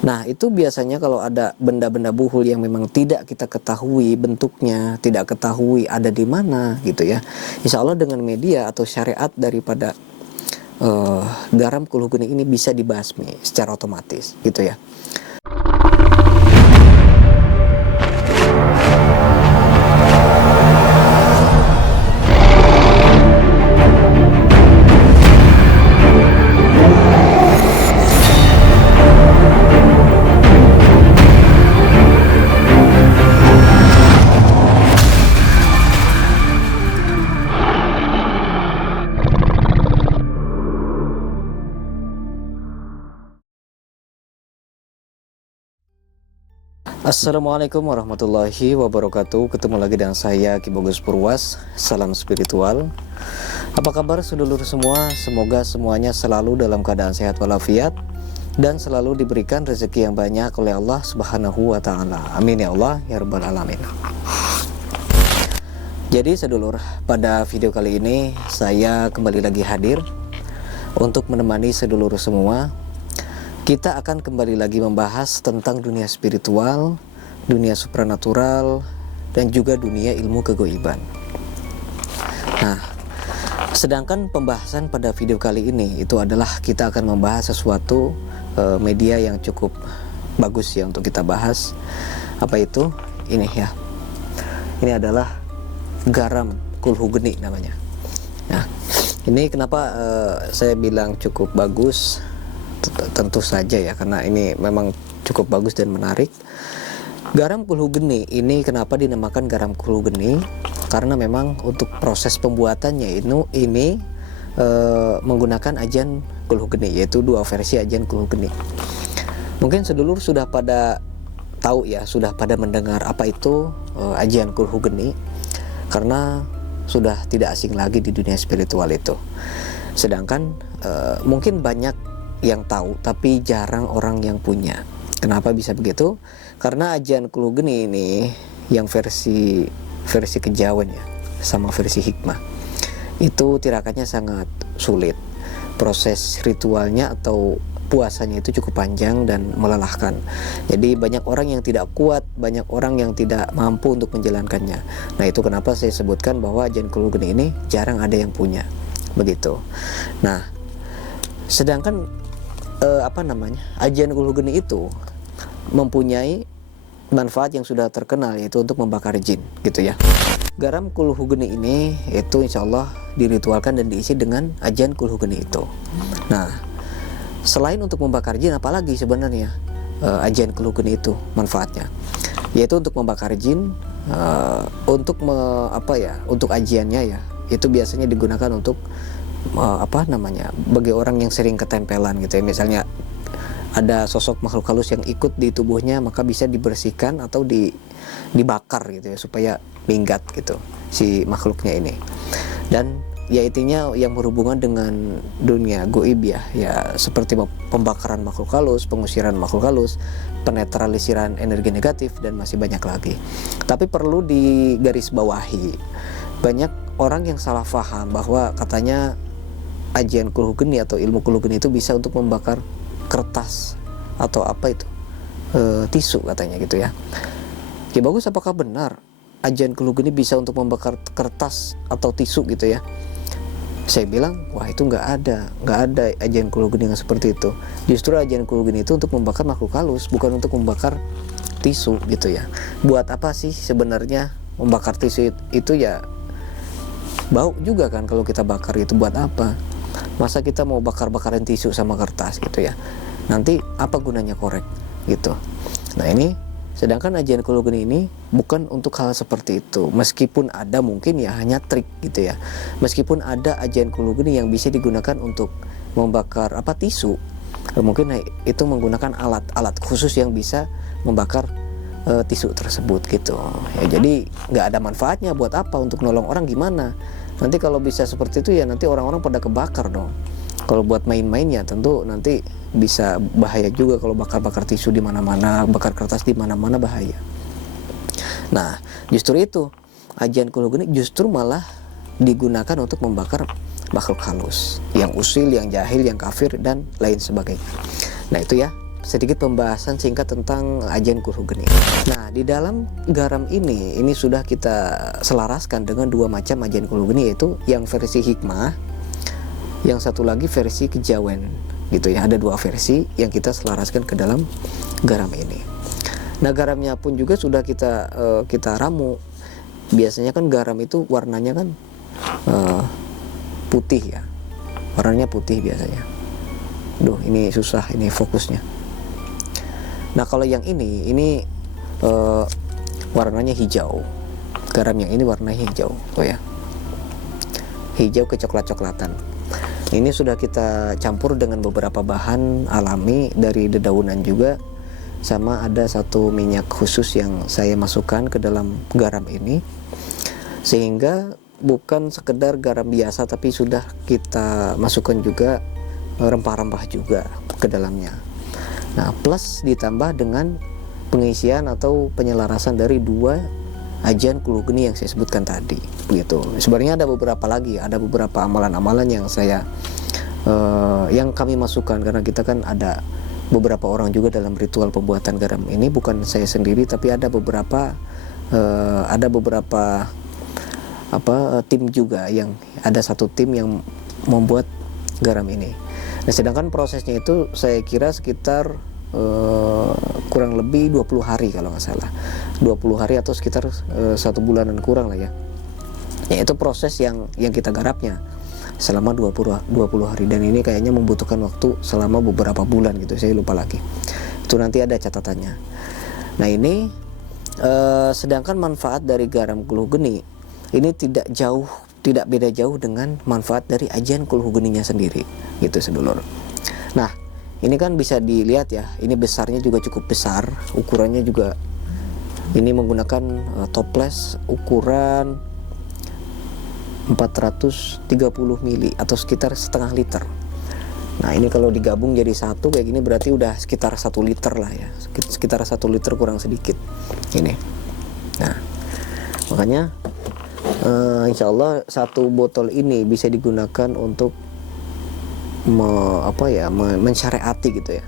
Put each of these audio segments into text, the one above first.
Nah, itu biasanya kalau ada benda-benda buhul yang memang tidak kita ketahui bentuknya, tidak ketahui ada di mana gitu ya. Insya Allah dengan media atau syariat daripada garam kulhugeni ini bisa dibasmi secara otomatis gitu ya. Assalamualaikum warahmatullahi wabarakatuh. Ketemu lagi dengan saya Ki Bagus Purwas. Salam spiritual. Apa kabar sedulur semua? Semoga semuanya selalu dalam keadaan sehat walafiat dan selalu diberikan rezeki yang banyak oleh Allah Subhanahu wa taala. Amin ya Allah ya rabbal alamin. Jadi sedulur, pada video kali ini saya kembali lagi hadir untuk menemani sedulur semua. Kita akan kembali lagi membahas tentang dunia spiritual, dunia supranatural, dan juga dunia ilmu kegoiban. Nah, sedangkan pembahasan pada video kali ini itu adalah kita akan membahas sesuatu media yang cukup bagus ya untuk kita bahas. Apa itu? Ini ya. Ini adalah garam kulhugeni namanya. Nah, ini kenapa saya bilang cukup bagus? Tentu saja ya, karena ini memang cukup bagus dan menarik. Garam kulhugeni ini kenapa dinamakan garam kulhugeni? Karena memang untuk proses pembuatannya ini menggunakan ajian kulhugeni, yaitu dua versi ajian kulhugeni. Mungkin sedulur sudah pada tahu ya, sudah pada mendengar apa itu ajian kulhugeni, karena sudah tidak asing lagi di dunia spiritual itu. Sedangkan mungkin banyak yang tahu tapi jarang orang yang punya. Kenapa bisa begitu? Karena ajian kulhugeni ini yang versi kejawen ya, sama versi hikmah, itu tirakannya sangat sulit. Proses ritualnya atau puasanya itu cukup panjang dan melelahkan. Jadi banyak orang yang tidak kuat, banyak orang yang tidak mampu untuk menjalankannya. Nah, itu kenapa saya sebutkan bahwa ajian kulhugeni ini jarang ada yang punya. Begitu. Nah, sedangkan ajian kulhugeni itu mempunyai manfaat yang sudah terkenal, yaitu untuk membakar jin gitu ya. Garam kulhugeni ini itu insya Allah diritualkan dan diisi dengan ajian kulhugeni itu. Nah, selain untuk membakar jin, apalagi sebenarnya ajian kulhugeni itu manfaatnya, yaitu untuk membakar jin. Untuk ajiannya ya, itu biasanya digunakan untuk bagi orang yang sering ketempelan gitu ya. Misalnya ada sosok makhluk halus yang ikut di tubuhnya, maka bisa dibersihkan atau dibakar gitu ya, supaya minggat gitu si makhluknya ini. Dan ya intinya yang berhubungan dengan dunia goib ya seperti pembakaran makhluk halus, pengusiran makhluk halus, penetralisiran energi negatif, dan masih banyak lagi. Tapi perlu digarisbawahi, banyak orang yang salah paham bahwa katanya ajian kulhugeni atau ilmu kulhugeni itu bisa untuk membakar kertas atau tisu katanya gitu ya. Ya bagus, apakah benar ajian kulhugeni bisa untuk membakar kertas atau tisu gitu ya? Saya bilang, wah itu nggak ada ajian kulhugeni yang seperti itu. Justru ajian kulhugeni itu untuk membakar makhluk halus, bukan untuk membakar tisu gitu ya. Buat apa sih sebenarnya membakar tisu itu ya? Bau juga kan kalau kita bakar itu, buat apa? Masa kita mau bakar-bakarin tisu sama kertas gitu ya? Nanti apa gunanya korek gitu. Nah ini, sedangkan ajian kulhugeni ini bukan untuk hal seperti itu. Meskipun ada mungkin ya hanya trik gitu ya. Meskipun ada ajian kulhugeni yang bisa digunakan untuk membakar tisu, mungkin itu menggunakan alat khusus yang bisa membakar tisu tersebut gitu ya. Jadi nggak ada manfaatnya. Buat apa? Untuk nolong orang gimana? Nanti kalau bisa seperti itu ya nanti orang-orang pada kebakar dong. Kalau buat main-main ya tentu nanti bisa bahaya juga. Kalau bakar-bakar tisu di mana-mana, bakar kertas di mana-mana, bahaya. Nah, justru itu ajian kulhugeni justru malah digunakan untuk membakar makhluk halus, yang usil, yang jahil, yang kafir, dan lain sebagainya. Nah itu ya sedikit pembahasan singkat tentang ajian Kulhu Geni. Nah, di dalam garam ini sudah kita selaraskan dengan dua macam ajian Kulhu Geni, yaitu yang versi hikmah, yang satu lagi versi kejawen gitu ya. Ada dua versi yang kita selaraskan ke dalam garam ini. Nah, garamnya pun juga sudah kita ramu. Biasanya kan garam itu warnanya kan putih ya, warnanya putih biasanya. Duh, ini susah ini fokusnya. Nah, kalau yang ini warnanya hijau. Garam yang ini warnanya hijau, oh ya, hijau kecoklat-coklatan. Ini sudah kita campur dengan beberapa bahan alami dari dedaunan juga, sama ada satu minyak khusus yang saya masukkan ke dalam garam ini, sehingga bukan sekedar garam biasa, tapi sudah kita masukkan juga rempah-rempah juga ke dalamnya. Nah, plus ditambah dengan pengisian atau penyelarasan dari dua ajian Kulhu Geni yang saya sebutkan tadi, begitu. Sebenarnya ada beberapa lagi, ada beberapa amalan-amalan yang yang kami masukkan, karena kita kan ada beberapa orang juga dalam ritual pembuatan garam ini, bukan saya sendiri, tapi ada beberapa tim juga, yang ada satu tim yang membuat garam ini. Nah, sedangkan prosesnya itu saya kira sekitar kurang lebih 20 hari kalau nggak salah, 20 hari atau sekitar 1 bulanan kurang lah ya. Yaitu proses yang kita garapnya selama 20 hari, dan ini kayaknya membutuhkan waktu selama beberapa bulan gitu, saya lupa lagi. Itu nanti ada catatannya. Nah, ini sedangkan manfaat dari garam Kulhu Geni ini tidak beda jauh dengan manfaat dari ajian Kulhu Geninya sendiri gitu, sedulur. Nah, ini kan bisa dilihat ya, ini besarnya juga cukup besar, ukurannya juga ini menggunakan toples ukuran 430 mili atau sekitar setengah liter. Nah, ini kalau digabung jadi satu kayak gini berarti udah sekitar 1 liter lah ya, sekitar 1 liter kurang sedikit ini. Nah, makanya insya Allah satu botol ini bisa digunakan untuk mensyariati gitu ya,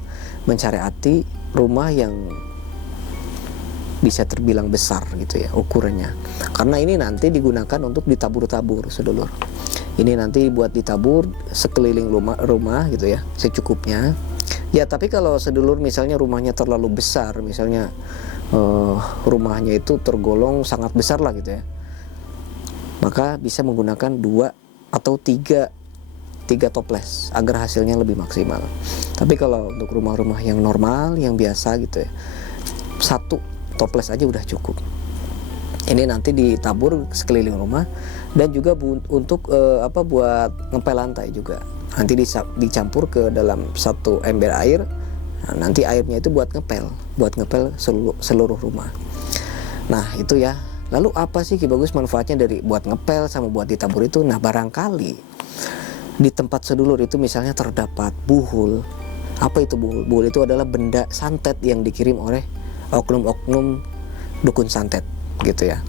mensyariati rumah yang bisa terbilang besar gitu ya ukurannya, karena ini nanti digunakan untuk ditabur-tabur, sedulur. Ini nanti buat ditabur sekeliling rumah gitu ya, secukupnya ya. Tapi kalau sedulur misalnya rumahnya terlalu besar, misalnya rumahnya itu tergolong sangat besar lah gitu ya, maka bisa menggunakan 2 atau 3 toples agar hasilnya lebih maksimal. Tapi kalau untuk rumah-rumah yang normal, yang biasa gitu ya, 1 toples aja udah cukup. Ini nanti ditabur sekeliling rumah, dan juga untuk buat ngepel lantai juga. Nanti dicampur ke dalam 1 ember air. Nah, nanti airnya itu buat ngepel seluruh rumah. Nah, itu ya. Lalu apa sih Ki Bagus manfaatnya dari buat ngepel sama buat ditabur itu? Nah, barangkali di tempat sedulur itu misalnya terdapat buhul. Apa itu buhul? Buhul itu adalah benda santet yang dikirim oleh oknum-oknum dukun santet gitu ya.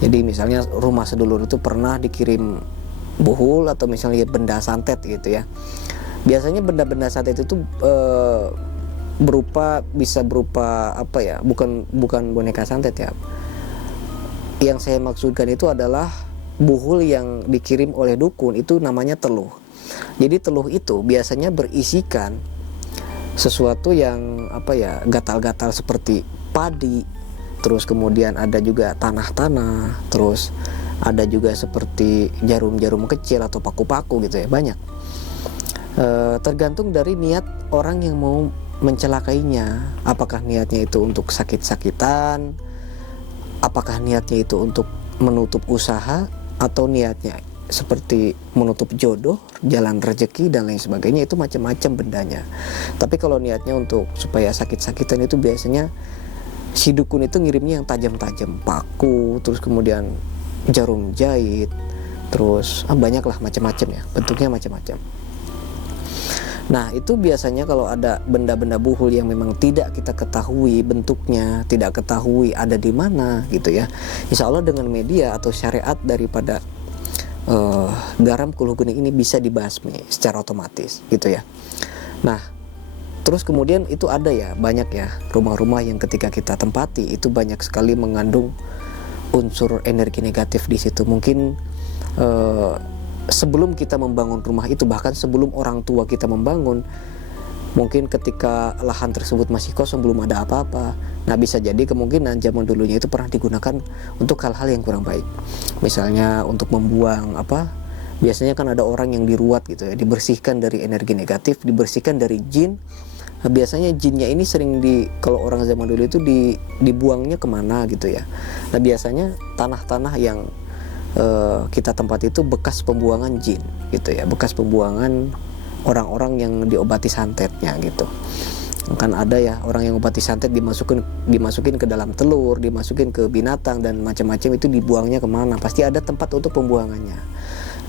Jadi misalnya rumah sedulur itu pernah dikirim buhul atau misalnya benda santet gitu ya. Biasanya benda-benda santet itu bisa berupa apa ya? Bukan boneka santet ya. Yang saya maksudkan itu adalah buhul yang dikirim oleh dukun, itu namanya teluh. Jadi teluh itu biasanya berisikan sesuatu yang gatal-gatal seperti padi, terus kemudian ada juga tanah-tanah, terus ada juga seperti jarum-jarum kecil atau paku-paku gitu ya, banyak. Tergantung dari niat orang yang mau mencelakainya. Apakah niatnya itu untuk sakit-sakitan, apakah niatnya itu untuk menutup usaha, atau niatnya seperti menutup jodoh, jalan rezeki dan lain sebagainya. Itu macam-macam bendanya. Tapi kalau niatnya untuk supaya sakit-sakitan, itu biasanya si dukun itu ngirimnya yang tajam-tajam, paku, terus kemudian jarum jahit, terus banyak lah macam-macam ya, bentuknya macam-macam. Nah, itu biasanya kalau ada benda-benda buhul yang memang tidak kita ketahui bentuknya, tidak ketahui ada di mana gitu ya, insya Allah dengan media atau syariat daripada garam Kulhu Geni ini bisa dibasmi secara otomatis gitu ya. Nah, Terus kemudian itu ada ya, banyak ya rumah-rumah yang ketika kita tempati itu banyak sekali mengandung unsur energi negatif di situ. Mungkin sebelum kita membangun rumah itu, bahkan sebelum orang tua kita membangun, mungkin ketika lahan tersebut masih kosong, belum ada apa-apa. Nah, bisa jadi kemungkinan zaman dulunya itu pernah digunakan untuk hal-hal yang kurang baik. Misalnya untuk membuang biasanya kan ada orang yang diruat gitu ya, dibersihkan dari energi negatif, dibersihkan dari jin. Nah, biasanya jinnya ini sering kalau orang zaman dulu itu dibuangnya kemana gitu ya. Nah, biasanya tanah-tanah yang kita tempat itu bekas pembuangan jin gitu ya, bekas pembuangan orang-orang yang diobati santetnya gitu. Kan ada ya orang yang obati santet dimasukin ke dalam telur, dimasukin ke binatang dan macam-macam, itu dibuangnya kemana, pasti ada tempat untuk pembuangannya.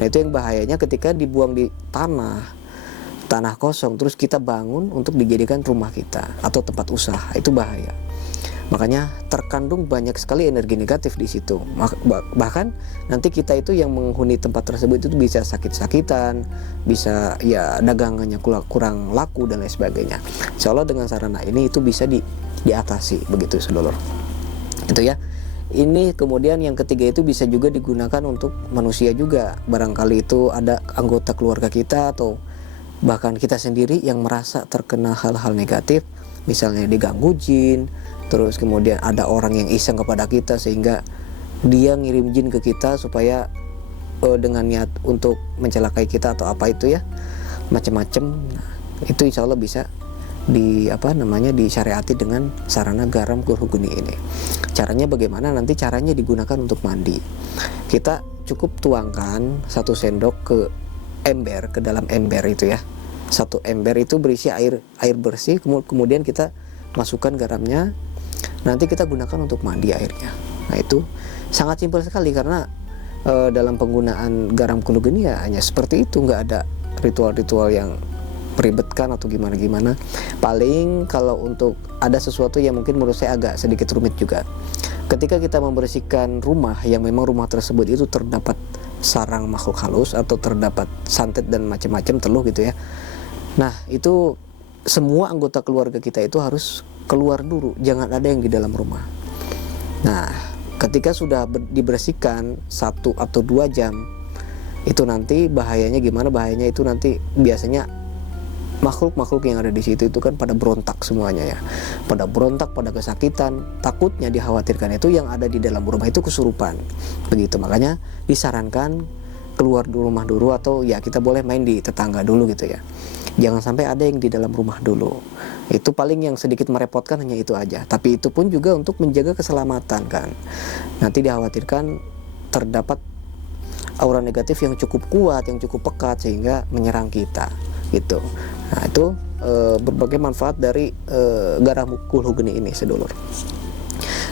Nah, itu yang bahayanya ketika dibuang di tanah kosong, terus kita bangun untuk dijadikan rumah kita atau tempat usaha, itu bahaya. Makanya terkandung banyak sekali energi negatif di situ. Bahkan nanti kita itu yang menghuni tempat tersebut itu bisa sakit-sakitan, bisa ya dagangannya kurang laku dan lain sebagainya. Insya Allah dengan sarana ini itu bisa diatasi begitu sedulur. Itu ya. Ini kemudian yang ketiga itu bisa juga digunakan untuk manusia juga. Barangkali itu ada anggota keluarga kita atau bahkan kita sendiri yang merasa terkena hal-hal negatif, misalnya diganggu jin, terus kemudian ada orang yang iseng kepada kita sehingga dia ngirim jin ke kita supaya dengan niat untuk mencelakai kita atau apa itu ya, macam-macam. Nah, itu insya Allah bisa disyariati dengan sarana garam kulhugeni ini. Caranya bagaimana? Nanti caranya digunakan untuk mandi. Kita cukup tuangkan 1 sendok ke dalam ember itu ya. 1 ember itu berisi air bersih, kemudian kita masukkan garamnya. Nanti kita gunakan untuk mandi airnya. Nah, itu sangat simpel sekali karena dalam penggunaan garam kulhugeni ya hanya seperti itu, nggak ada ritual-ritual yang meribetkan atau gimana-gimana. Paling kalau untuk ada sesuatu yang mungkin menurut saya agak sedikit rumit juga, ketika kita membersihkan rumah yang memang rumah tersebut itu terdapat sarang makhluk halus atau terdapat santet dan macam-macam teluh gitu ya. Nah, itu semua anggota keluarga kita itu harus keluar dulu, jangan ada yang di dalam rumah. Nah, ketika sudah dibersihkan 1 atau 2 jam, itu nanti bahayanya gimana? Bahayanya itu nanti biasanya makhluk-makhluk yang ada di situ itu kan pada berontak semuanya ya, pada berontak, pada kesakitan. Takutnya dikhawatirkan itu yang ada di dalam rumah itu kesurupan begitu. Makanya disarankan keluar di rumah dulu, atau ya kita boleh main di tetangga dulu gitu ya, jangan sampai ada yang di dalam rumah dulu. Itu paling yang sedikit merepotkan hanya itu aja, tapi itu pun juga untuk menjaga keselamatan kan. Nanti dikhawatirkan terdapat aura negatif yang cukup kuat, yang cukup pekat sehingga menyerang kita gitu. Nah, itu berbagai manfaat dari garam kulhugeni ini sedulur.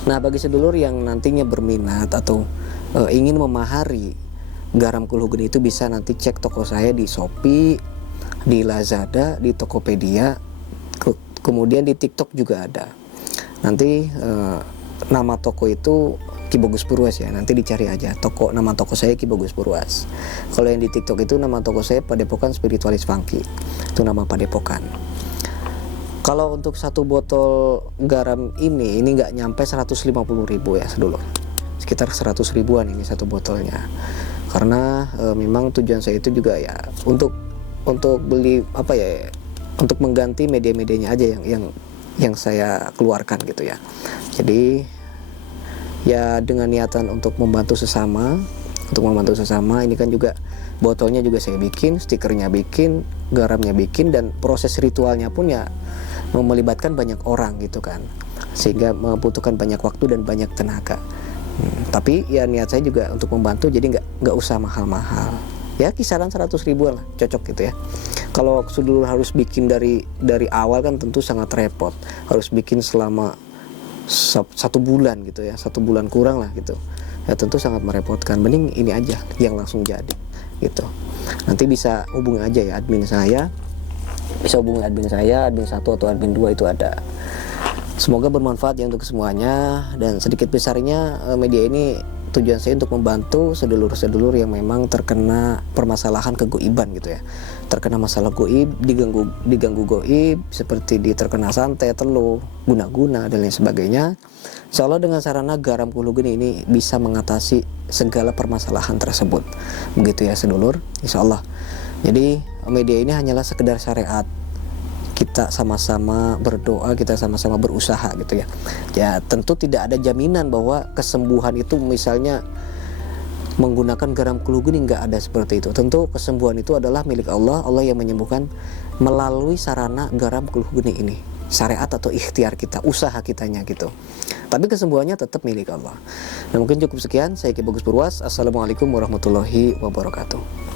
Nah, bagi sedulur yang nantinya berminat atau ingin memahari garam kulhugeni itu, bisa nanti cek toko saya di Shopee, di Lazada, di Tokopedia, kemudian di TikTok juga ada. Nanti nama toko itu Ki Bagus Purwas ya, nanti dicari aja nama toko saya Ki Bagus Purwas. Kalau yang di TikTok itu nama toko saya Padepokan Spiritualis Funky, itu nama padepokan. Kalau untuk 1 botol garam ini nggak nyampe 150.000 ya sedulur, sekitar 100 ribuan ini 1 botolnya. Karena memang tujuan saya itu juga ya untuk beli untuk mengganti media-medianya aja yang saya keluarkan gitu ya. Jadi ya dengan niatan untuk membantu sesama, ini kan juga botolnya juga saya bikin, stikernya bikin, garamnya bikin, dan proses ritualnya pun ya melibatkan banyak orang gitu kan, sehingga membutuhkan banyak waktu dan banyak tenaga. Tapi ya niat saya juga untuk membantu, jadi nggak usah mahal-mahal ya, kisaran 100 ribuan lah cocok gitu ya. Kalau sedulur harus bikin dari awal kan tentu sangat repot, harus bikin selama 1 bulan gitu ya, 1 bulan kurang lah gitu ya, tentu sangat merepotkan. Mending ini aja yang langsung jadi gitu. Nanti bisa hubungi aja ya admin saya, admin 1 atau admin 2 itu ada. Semoga bermanfaat ya untuk semuanya, dan sedikit besarnya media ini tujuan saya untuk membantu sedulur-sedulur yang memang terkena permasalahan kegoiban gitu ya, terkena masalah goib, diganggu goib, seperti terkena santet, teluh, guna-guna dan lain sebagainya. Insya Allah dengan sarana garam kulo geni ini bisa mengatasi segala permasalahan tersebut. Begitu ya sedulur, insya Allah. Jadi media ini hanyalah sekedar syariat. Kita sama-sama berdoa, kita sama-sama berusaha gitu ya. Ya tentu tidak ada jaminan bahwa kesembuhan itu misalnya menggunakan garam kulugeni, nggak ada seperti itu. Tentu kesembuhan itu adalah milik Allah, Allah yang menyembuhkan melalui sarana garam kulugeni ini. Syariat atau ikhtiar kita, usaha kitanya gitu. Tapi kesembuhannya tetap milik Allah. Nah mungkin cukup sekian, saya Ki Bagus Purwas. Assalamualaikum warahmatullahi wabarakatuh.